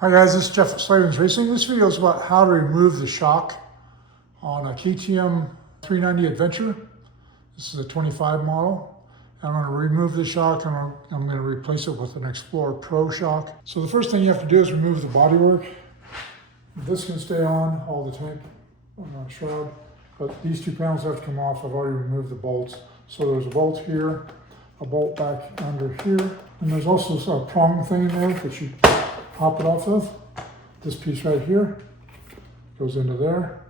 Hi guys, this is Jeff at Slavens Racing. This video is about how to remove the shock on a KTM 390 Adventure. This is a 25 model. I'm going to remove the shock and I'm going to replace it with an Xplor Pro shock. So the first thing you have to do is remove the bodywork. This can stay on all the time on the shroud, but these two panels have to come off. I've already removed the bolts. So there's a bolt here, a bolt back under here, and there's also a prong thing in there that you pop it off of. This piece right here goes into there.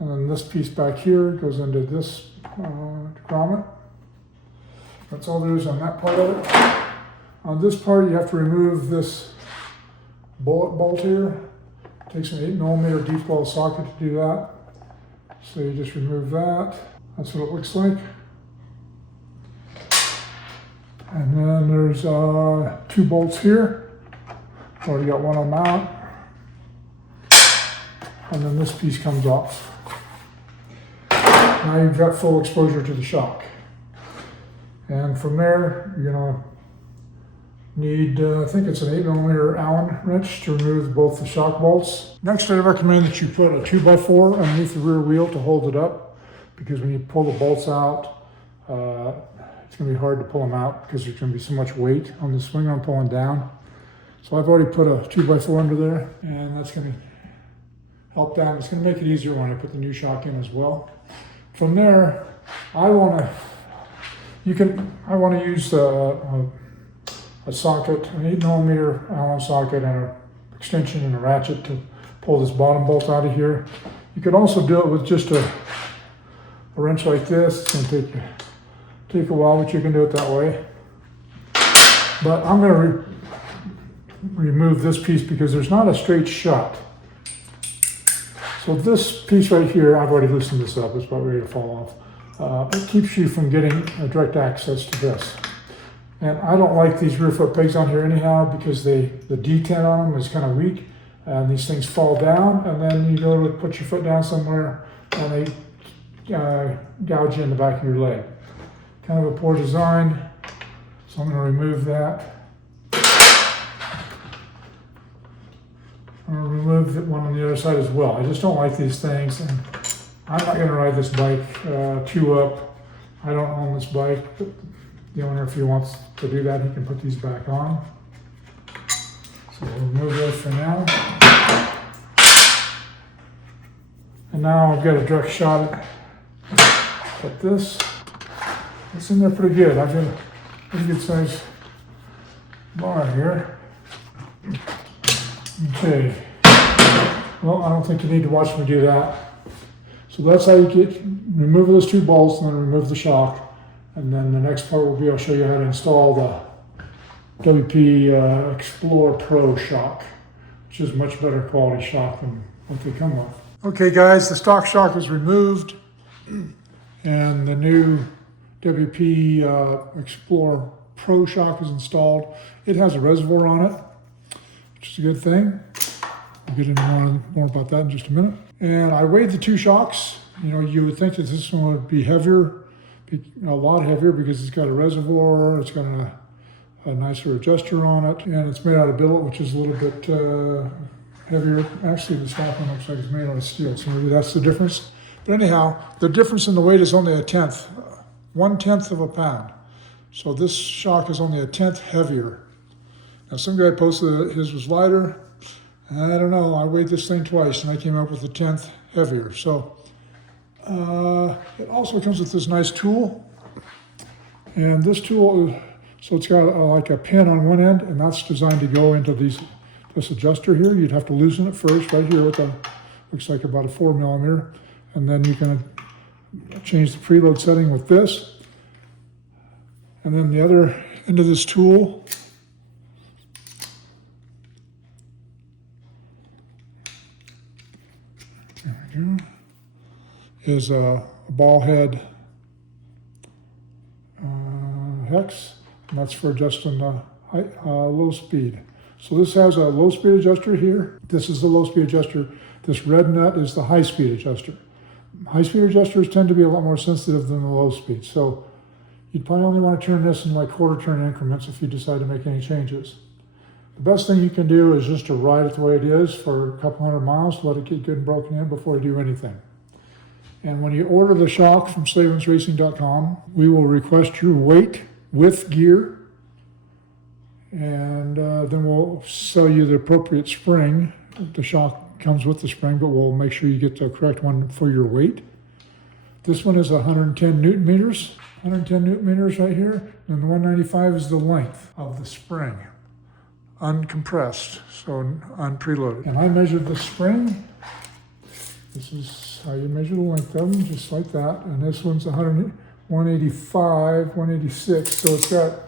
And then this piece back here goes into this grommet. That's all there is on that part of it. On this part, you have to remove this bullet bolt here. It takes an 8mm deep wall socket to do that. So you just remove that. That's what it looks like. And then there's two bolts here. Already got one on mount. And then this piece comes off. Now you've got full exposure to the shock. And from there, you're gonna need, I think it's an 8mm Allen wrench to remove both the shock bolts. Next, I recommend that you put a 2x4 underneath the rear wheel to hold it up, because when you pull the bolts out, it's gonna be hard to pull them out because there's gonna be so much weight on the swing arm pulling down. So I've already put a 2x4 under there, and that's gonna help down. It's gonna make it easier when I put the new shock in as well. From there, I wanna use a socket, an 8mm Allen socket, and an extension and a ratchet to pull this bottom bolt out of here. You could also do it with just a wrench like this. It's gonna take a while, but you can do it that way. But I'm gonna remove this piece because there's not a straight shot. So this piece right here, I've already loosened this up, it's about ready to fall off. It keeps you from getting a direct access to this. And I don't like these rear foot pegs on here anyhow, because the detent on them is kind of weak, and these things fall down, and then you go to put your foot down somewhere and they gouge you in the back of your leg. Kind of a poor design, so I'm going to remove that. I'm going to remove the one on the other side as well. I just don't like these things, and I'm not going to ride this bike two up. I don't own this bike, but the owner, if he wants to do that, he can put these back on. So we'll remove those for now. And now I've got a direct shot at this. It's in there pretty good. I've got a pretty good size bar here. Okay. Well, I don't think you need to watch me do that. So that's how you remove those two bolts and then remove the shock. And then the next part will be, I'll show you how to install the WP Xplor Pro shock, which is much better quality shock than what they come with. Okay guys, the stock shock is removed and the new WP Xplor Pro shock is installed. It has a reservoir on it, which is a good thing. I'll get into more about that in just a minute. And I weighed the two shocks. You know, you would think that this one would be heavier, a lot heavier, because it's got a reservoir, it's got a nicer adjuster on it, and it's made out of billet, which is a little bit heavier. Actually, the stock one looks like it's made out of steel, so maybe that's the difference. But anyhow, the difference in the weight is only a tenth, 1/10 of a pound. So this shock is only a tenth heavier. Now, some guy posted that his was lighter. I don't know, I weighed this thing twice and I came up with a 1/10 heavier. So it also comes with this nice tool. And this tool, so it's got like a pin on one end, and that's designed to go into this adjuster here. You'd have to loosen it first right here with looks like about a 4mm. And then you can change the preload setting with this. And then the other end of this tool is a ball head hex, and that's for adjusting the low speed. So this has a low speed adjuster here. This is the low speed adjuster. This red nut is the high speed adjuster. High speed adjusters tend to be a lot more sensitive than the low speed. So you'd probably only want to turn this in like quarter turn increments if you decide to make any changes. The best thing you can do is just to ride it the way it is for a couple hundred miles, let it get good and broken in before you do anything. And when you order the shock from SlavensRacing.com, we will request your weight with gear, and then we'll sell you the appropriate spring. The shock comes with the spring, but we'll make sure you get the correct one for your weight. This one is 110 Newton meters, 110 Newton meters right here, and the 195 is the length of the spring, uncompressed, so unpreloaded. And I measured the spring. This is how you measure the length of them, just like that. And this one's 185, 186, so it's got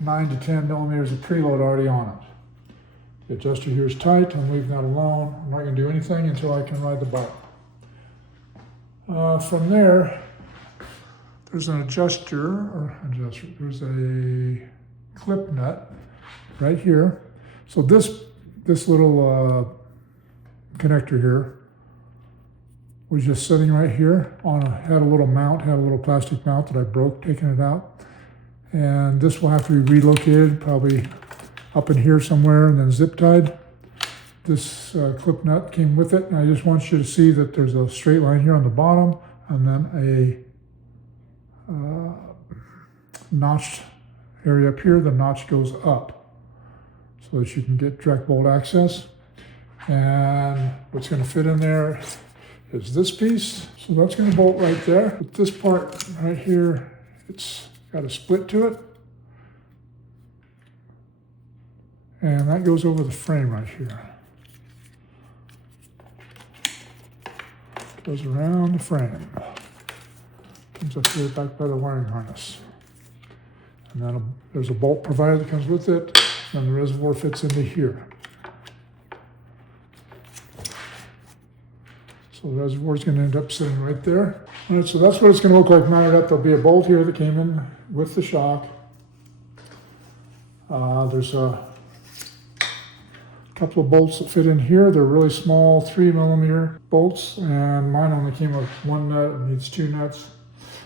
9 to 10 millimeters of preload already on it. The adjuster here is tight. I'm leaving that alone. I'm not going to do anything until I can ride the bike. From there, there's an there's a clip nut right here. So this little connector here was just sitting right here had a little plastic mount that I broke, taking it out. And this will have to be relocated, probably up in here somewhere, and then zip tied. This clip nut came with it, and I just want you to see that there's a straight line here on the bottom, and then a notched area up here. The notch goes up so that you can get direct bolt access. And what's going to fit in there is this piece. So that's going to bolt right there. But this part right here, it's got a split to it. And that goes over the frame right here. Goes around the frame. Comes up here back by the wiring harness. And then there's a bolt provided that comes with it. And the reservoir fits into here. So the reservoir is going to end up sitting right there. All right, so that's what it's going to look like mounted up. There'll be a bolt here that came in with the shock. There's a couple of bolts that fit in here. They're really small 3 millimeter bolts, and mine only came with one nut. It needs 2 nuts.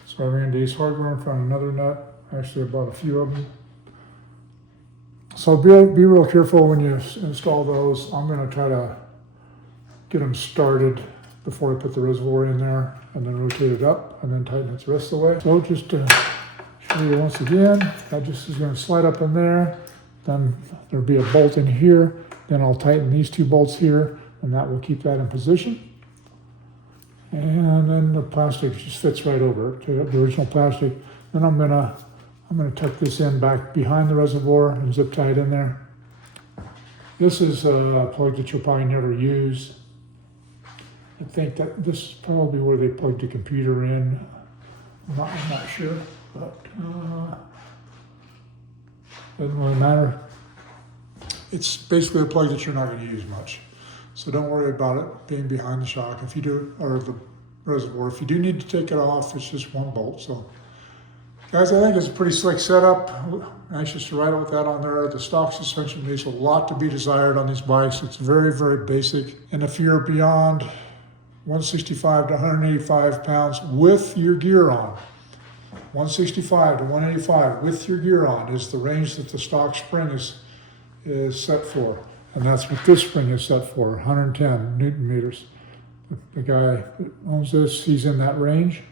So I ran to Ace Hardware and found another nut. Actually, I bought a few of them. So be real careful when you install those. I'm going to try to get them started before I put the reservoir in there, and then rotate it up, and then tighten it the rest of the way. So just to show you once again, that just is going to slide up in there. Then there'll be a bolt in here. Then I'll tighten these 2 bolts here, and that will keep that in position. And then the plastic just fits right over it, the original plastic. Then I'm gonna tuck this in back behind the reservoir and zip tie it in there. This is a plug that you'll probably never use. I think that this is probably where they plug the computer in. I'm not sure, but doesn't really matter. It's basically a plug that you're not going to use much. So don't worry about it being behind the shock. If you do, or the reservoir, if you do need to take it off, it's just 1 bolt. So guys, I think it's a pretty slick setup. I'm anxious to ride it with that on there. The stock suspension leaves a lot to be desired on these bikes. It's very, very basic. And if you're beyond 165 to 185 pounds with your gear on, 165 to 185 with your gear on is the range that the stock spring is set for. And that's what this spring is set for, 110 Newton meters. The guy that owns this, he's in that range.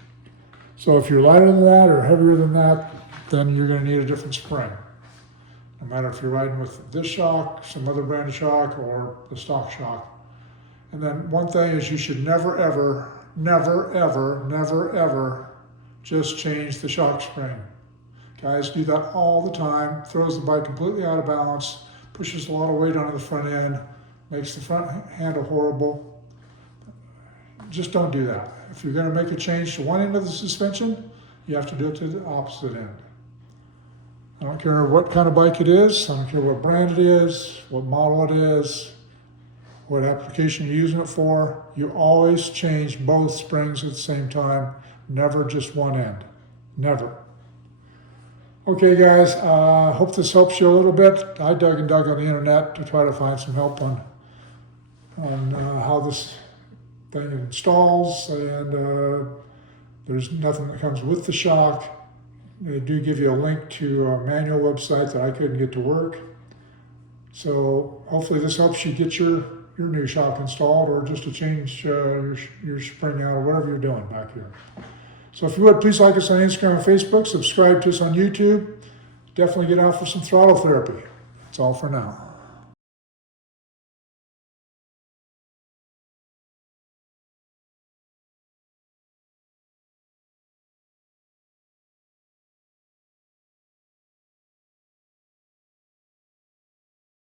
So if you're lighter than that or heavier than that, then you're going to need a different spring. No matter if you're riding with this shock, some other brand of shock, or the stock shock. And then one thing is you should never, ever, never, ever, never, ever just change the shock spring. Guys do that all the time, throws the bike completely out of balance, pushes a lot of weight onto the front end, makes the front handle horrible. Just don't do that. If you're going to make a change to one end of the suspension, you have to do it to the opposite end. I don't care what kind of bike it is, I don't care what brand it is, what model it is, what application you're using it for, you always change both springs at the same time, never just one end, never. Okay guys, hope this helps you a little bit. I dug and dug on the internet to try to find some help on how this thing installs, and there's nothing that comes with the shock. They do give you a link to a manual website that I couldn't get to work. So hopefully this helps you get your new shock installed, or just to change your spring out, or whatever you're doing back here. So if you would, please like us on Instagram and Facebook, subscribe to us on YouTube. Definitely get out for some throttle therapy. That's all for now.